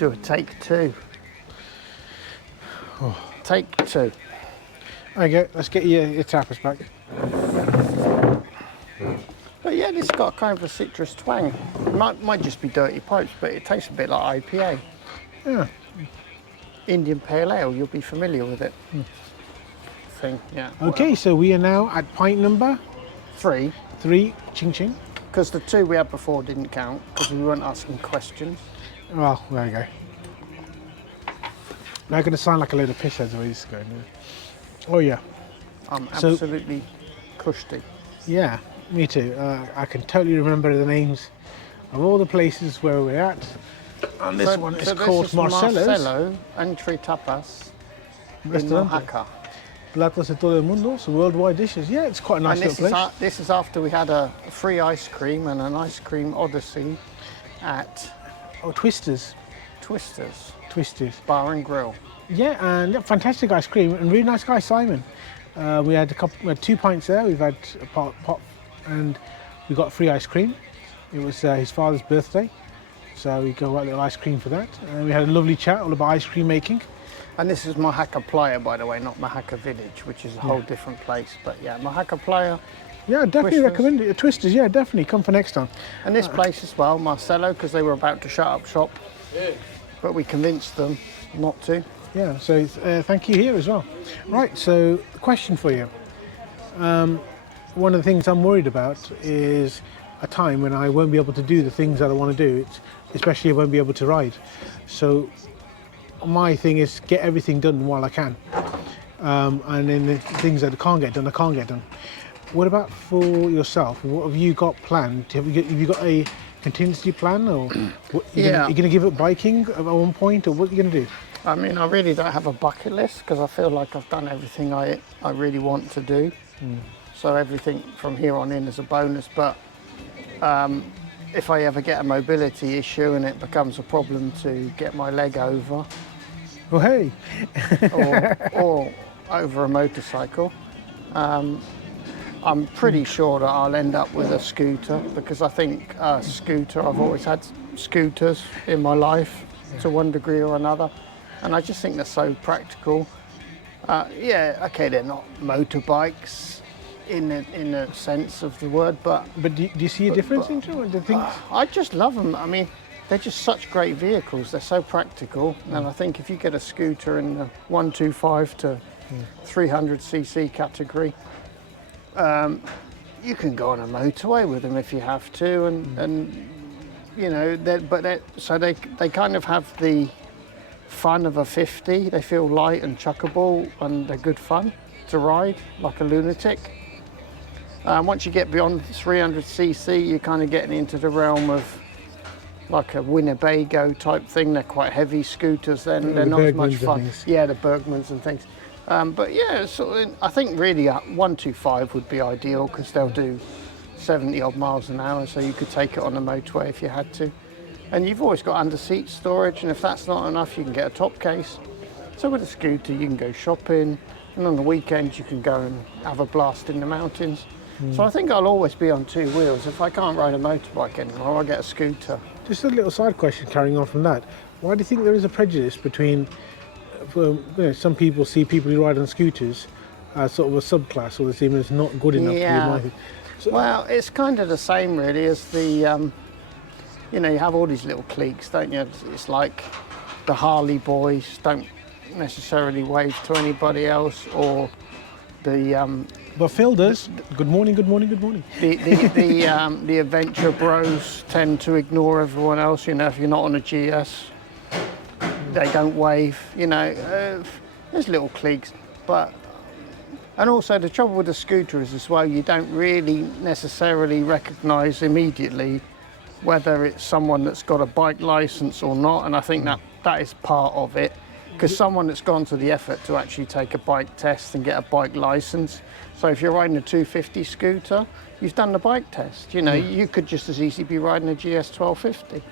do a take two. Oh. Take two. Okay, let's get your tapas back. But yeah, this has got kind of a citrus twang. It might just be dirty pipes, but it tastes a bit like IPA. Yeah. Indian Pale Ale, you'll be familiar with it. Thing, yeah. Okay, so we are now at pint number 3. 3, ching ching. Because the 2 we had before didn't count, because we weren't asking questions. Well, there you go. Now I'm going to sound like a load of piss heads the way this is going. Oh yeah. I'm absolutely cushy. Yeah, me too. I can totally remember the names of all the places where we're at. And this one is called Marcelo's. Marcelo Entre Tapas in Oaxaca. Platos de todo el mundo, so worldwide dishes. Yeah, it's quite a nice little place. This is after we had a free ice cream and an ice cream odyssey at... Oh, Twisters. Twisters Bar and Grill. Yeah, and fantastic ice cream, and really nice guy, Simon. We had 2 pints there. We've had a pot, and we got free ice cream. It was his father's birthday, so we got a little ice cream for that. And we had a lovely chat all about ice cream making. And this is Oaxaca Playa, by the way, not Oaxaca Village, which is a whole different place. But yeah, Oaxaca Playa. Yeah, definitely recommend it. Twisters, yeah, definitely come for next time. And this place as well, Marcelo, because they were about to shut up shop, but we convinced them not to. Yeah, so thank you here as well. Right, so question for you. One of the things I'm worried about is a time when I won't be able to do the things that I want to do, especially I won't be able to ride. So my thing is get everything done while I can. And then the things that I can't get done. What about for yourself? What have you got planned? Have you got a contingency plan, or what, you're going to give up biking at one point, or what are you going to do? I mean, I really don't have a bucket list because I feel like I've done everything I really want to do. So everything from here on in is a bonus. But if I ever get a mobility issue and it becomes a problem to get my leg over, oh hey, or over a motorcycle, I'm pretty sure that I'll end up with a scooter, because I think I've always had scooters in my life to one degree or another. And I just think they're so practical. They're not motorbikes in the sense of the word, but do you see a difference in the things? I just love them. I mean, they're just such great vehicles. They're so practical, and I think if you get a scooter in the 125 to 300cc category, you can go on a motorway with them if you have to, and you know, they kind of have the fun of a 50. They feel light and chuckable, and they're good fun to ride, like a lunatic. Once you get beyond 300cc, you're kind of getting into the realm of like a Winnebago type thing. They're quite heavy scooters then, they're not as much fun. Yeah, the Bergmans and things. But yeah, I think really 125 would be ideal, because they'll do 70 odd miles an hour, so you could take it on the motorway if you had to. And you've always got under seat storage, and if that's not enough, you can get a top case. So with a scooter, you can go shopping, and on the weekends, you can go and have a blast in the mountains. So I think I'll always be on 2 wheels. If I can't ride a motorbike anymore, I'll get a scooter. Just a little side question carrying on from that. Why do you think there is a prejudice between, some people see people who ride on scooters as sort of a subclass, or they see them as not good enough to be so, well, it's kind of the same really as the, you have all these little cliques, don't you? It's like the Harley boys don't necessarily wave to anybody else, or the... but Phil does. Good morning. The adventure bros tend to ignore everyone else. If you're not on a GS, they don't wave. There's little cliques, but and also the trouble with the scooter is as well, you don't really necessarily recognise immediately whether it's someone that's got a bike licence or not, and I think that is part of it, because someone that's gone to the effort to actually take a bike test and get a bike licence. So if you're riding a 250 scooter, you've done the bike test. You could just as easily be riding a GS 1250.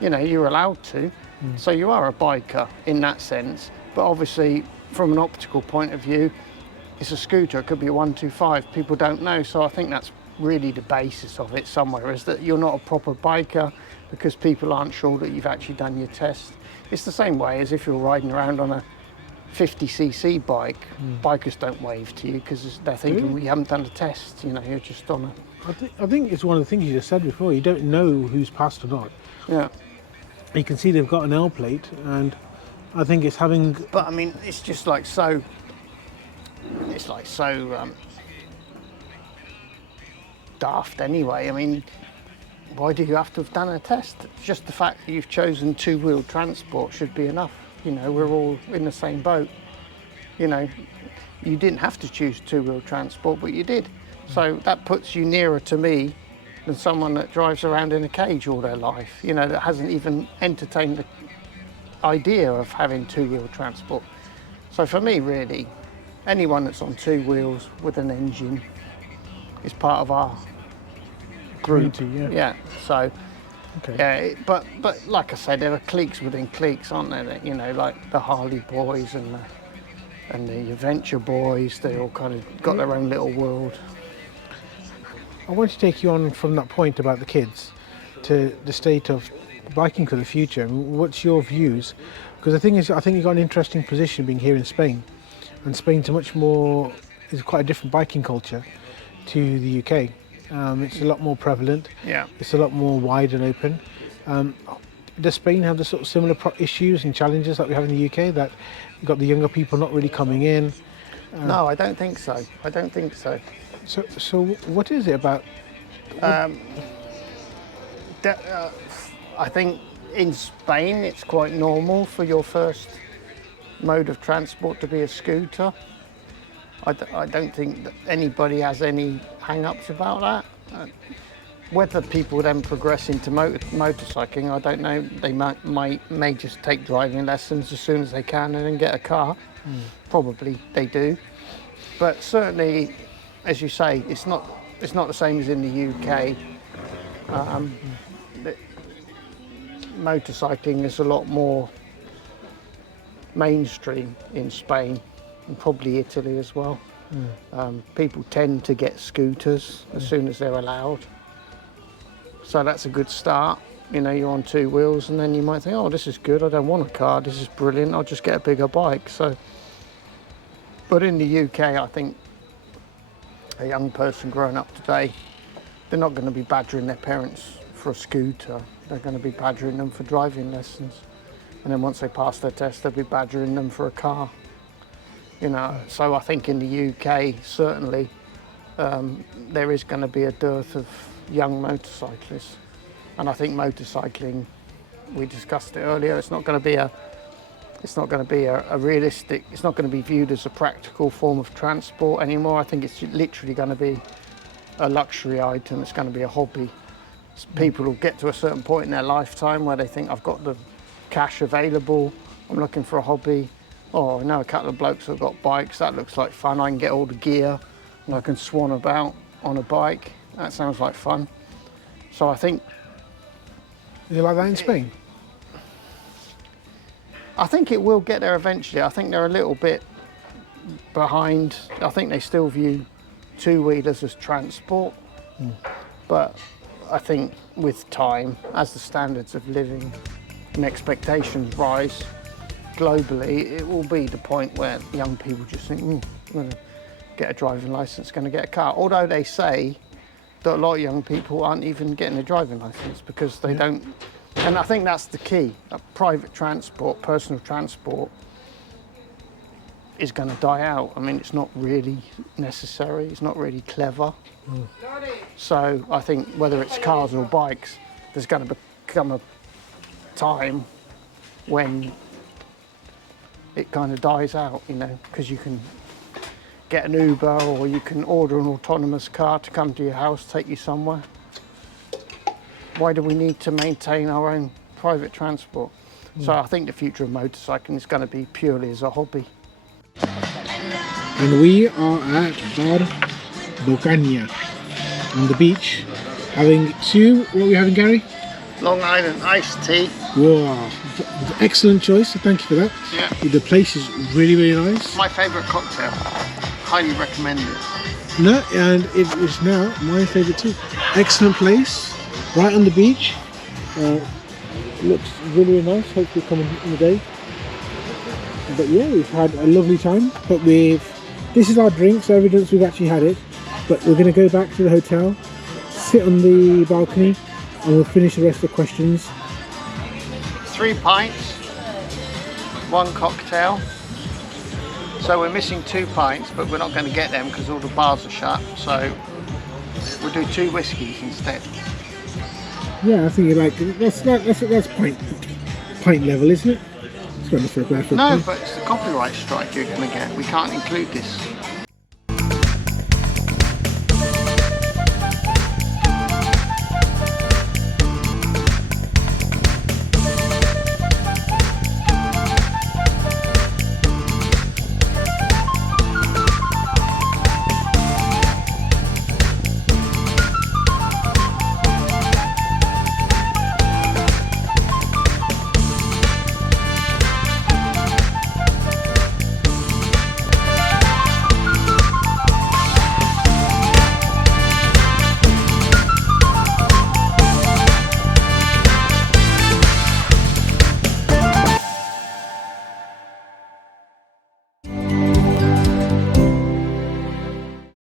You're allowed to. So you are a biker in that sense. But obviously, from an optical point of view, it's a scooter. It could be a 125. People don't know. So I think that's really the basis of it somewhere, is that you're not a proper biker because people aren't sure that you've actually done your test. It's the same way as if you're riding around on a 50cc bike. Bikers don't wave to you because they're thinking, Really? well, you haven't done a test, you know, you're just on a... I think it's one of the things you just said before. You don't know who's passed or not. Yeah. You can see they've got an L plate, and I think it's having... But I mean, it's just like so... It's like so daft anyway. I mean, why do you have to have done a test? Just the fact that you've chosen two-wheel transport should be enough. You know, we're all in the same boat. You know, you didn't have to choose two-wheel transport, but you did. So that puts you nearer to me than someone that drives around in a cage all their life, you know, that hasn't even entertained the idea of having two-wheel transport. So for me, really, anyone that's on two wheels with an engine is part of our group. Community, Yeah. So, Okay. yeah, but like I said, there are cliques within cliques, aren't there? That, you know, like the Harley boys and the Adventure boys. They all kind of got their own little world. I want to take you on from that point about the kids to the state of biking for the future. What's your views? Because the thing is, I think you've got an interesting position being here in Spain, and Spain's is quite a different biking culture to the UK. It's a lot more prevalent. Yeah. It's a lot more wide and open. Does Spain have the sort of similar issues and challenges that we have in the UK? That you've got the younger people not really coming in. No, I don't think so. I don't think so. So what is it about? I think in Spain it's quite normal for your first mode of transport to be a scooter. I don't think that anybody has any hang-ups about that. Whether people then progress into motorcycling, I don't know. They may just take driving lessons as soon as they can and then get a car. Probably they do. But certainly, as you say, it's not the same as in the UK. Motorcycling is a lot more mainstream in Spain and probably Italy as well. People tend to get scooters as soon as they're allowed. So that's a good start. You know, you're on two wheels and then you might think, oh, this is good, I don't want a car, this is brilliant, I'll just get a bigger bike. So, but in the UK, I think a young person growing up today, they're not going to be badgering their parents for a scooter. They're going to be badgering them for driving lessons. And then once they pass their test, they'll be badgering them for a car. You know, so I think in the UK, certainly, there is going to be a dearth of young motorcyclists. And I think motorcycling, we discussed it earlier, it's not going to be a realistic, it's not going to be viewed as a practical form of transport anymore. I think it's literally going to be a luxury item, it's going to be a hobby. People will get to a certain point in their lifetime where they think, I've got the cash available, I'm looking for a hobby. Oh, I know a couple of blokes have got bikes, that looks like fun, I can get all the gear and I can swan about on a bike. That sounds like fun. So I think... Is it like that in Spain? I think it will get there eventually. I think they're a little bit behind. I think they still view two-wheelers as transport. But I think with time, as the standards of living and expectations rise globally, it will be the point where young people just think, I'm going to get a driving licence, going to get a car. Although they say that a lot of young people aren't even getting a driving licence because they don't. And I think that's the key. Private transport, personal transport is going to die out. I mean, it's not really necessary. It's not really clever. So I think whether it's cars or bikes, there's going to become a time when it kind of dies out, you know, because you can get an Uber or you can order an autonomous car to come to your house, take you somewhere. Why do we need to maintain our own private transport? So I think the future of motorcycling is going to be purely as a hobby. And we are at Bar Bocania on the beach, having what are we having, Gary? Long Island iced tea. Wow, excellent choice, so thank you for that. Yeah. The place is really, really nice. My favourite cocktail. Highly recommend it. No, and it is now my favourite too. Excellent place, right on the beach. Looks really nice. Hopefully come in the day. But yeah, we've had a lovely time. But this is our drinks, evidence we've actually had it. But we're going to go back to the hotel, sit on the balcony, and we'll finish the rest of the questions. 3 pints, 1 cocktail. So we're missing 2 pints, but we're not going to get them because all the bars are shut. So we'll do 2 whiskies instead. Yeah, I think you like that's pint level, isn't it? It's got enough for a glass of No, pint. but it's the copyright strike you're going to get. We can't include this.